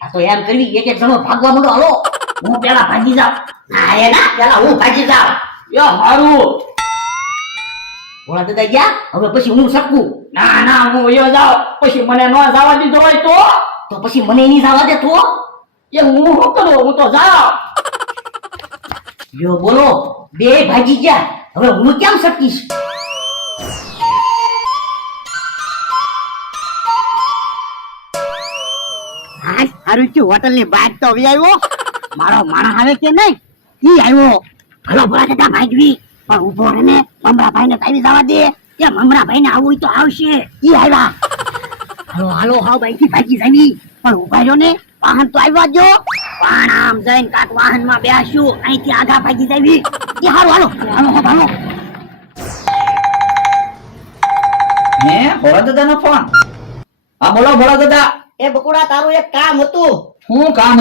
આ તો એમ કરવી એક એક જણો ભાગવા માંડો હાલો હું પેલા ભાગી જાઉં ના રે ના પેલા હું ભાગી જાઉં યો હારું ભોળા દાદા ગયા હવે પછી હું સટકું ના ના હું વયો જાઉં પછી મને ન જવા દીધો હોય તો પછી મને નહીં જવા દે તો એ હું શું કરું હું તો જાઉં લ્યો બોલો બે ભાગી ગયા હવે હું કેમ સટકીશ હા હારું છું હોટલ ની બહાર તો આવી આવ્યો મારો માણસ આવે કે નહીં ઈ આવ્યો ભલો ભલા દાદા ભાગવી પણ ઉભો રહે ને મમરાભાઈ ને આવી જવા દે કે મમરાભાઈ ને આવું હોય તો આવશે ઈ આવ્યા હાલો હાલો હાવ બાઈક થી ભાગી જાવી પણ ઉભા રહ્યો ને વાહન તો આવ્યા જો પણ આમ જઈને કાક વાહન માં બેસ્યું અહીંથી આગા ભાગી જાવી એ હારું હાલો હાલો હાલો હે ભોળા દાદા નો ફોન હા બોલો ભોળા દાદા એ બકુડા તારું એક કામ હતું શું કામ